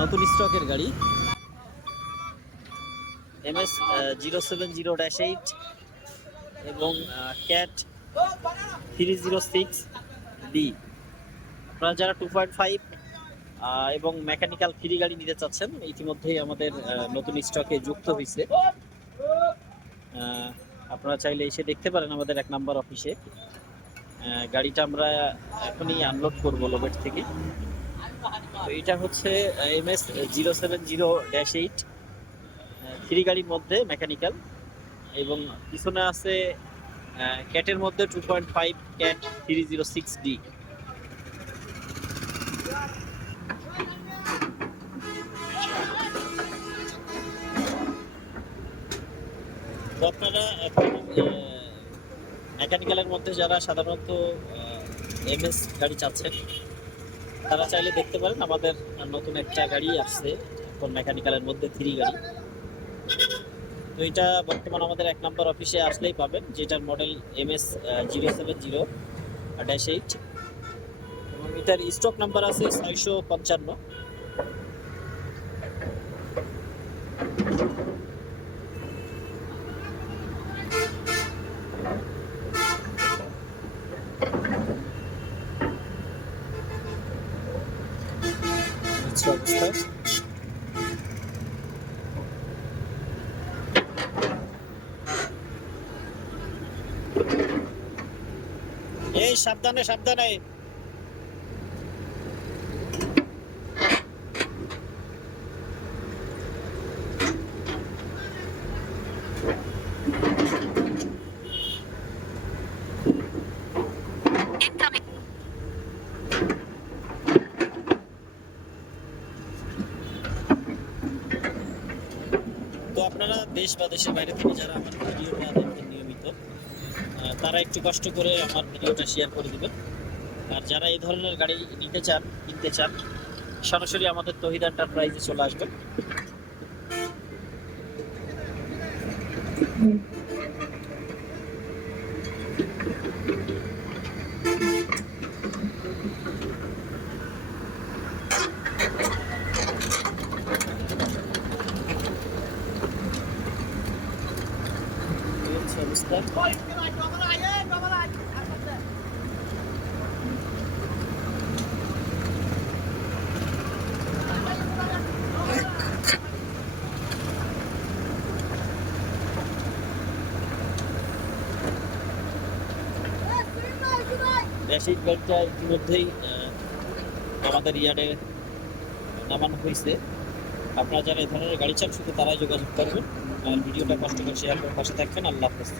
নতুন স্টকের গাড়ি MS 070-8 এবং ক্যাট 306D। আপনারা যারা 2.5 এবং মেকানিক্যাল ফ্রি গাড়ি নিতে চাচ্ছেন, ইতিমধ্যেই আমাদের নতুন স্টকে যুক্ত হয়েছে। আপনারা চাইলে এসে দেখতে পারেন আমাদের 1 নম্বর অফিসে। গাড়িটা আমরা এখনই আনলোড করব লোবেট থেকে। তো এটা হচ্ছে MS 070-8 ফ্রি গাড়ির মধ্যে মেকানিক্যাল, এবং পিছনে আছে ক্যাটের মধ্যে 2.5 ক্যাট 306D। তো আপনারা এখন মেকানিক্যালের মধ্যে যারা সাধারণত MS গাড়ি চাচ্ছেন, তারা চাইলে দেখতে পারেন আমাদের নতুন একটা গাড়ি আসছে এখন মেকানিক্যালের মধ্যে ফ্রি গাড়ি। তো এটা বর্তমান আমাদের 1 নম্বর অফিসে আসলেই পাবেন, যেটার মডেল MS 070-8 এবং এটার স্টক নাম্বার আছে 655। অবস্থা এই সাবধানে সাবধানে। তো আপনারা দেশ বা দেশের বাইরে থেকে যারা আমার ভিডিওটা দেখেন নিয়মিত, তারা একটু কষ্ট করে আমার ভিডিওটা শেয়ার করে দিবেন। আর যারা এই ধরনের গাড়ি নিতে চান, কিনতে চান, সরাসরি আমাদের তহিদ এন্টারপ্রাইজে চলে আসবেন। অ্যাসিড গাড়িটা ইতিমধ্যেই আমাদের ইয়ার্ডে নামানো হয়েছে। আপনারা যারা এই ধরনের গাড়ি চান, শুধু তারাই যোগাযোগ করবেন। আর ভিডিওটা কষ্ট করে শেয়ার করে পাশে থাকবেন। আল্লাহ হাফেজ।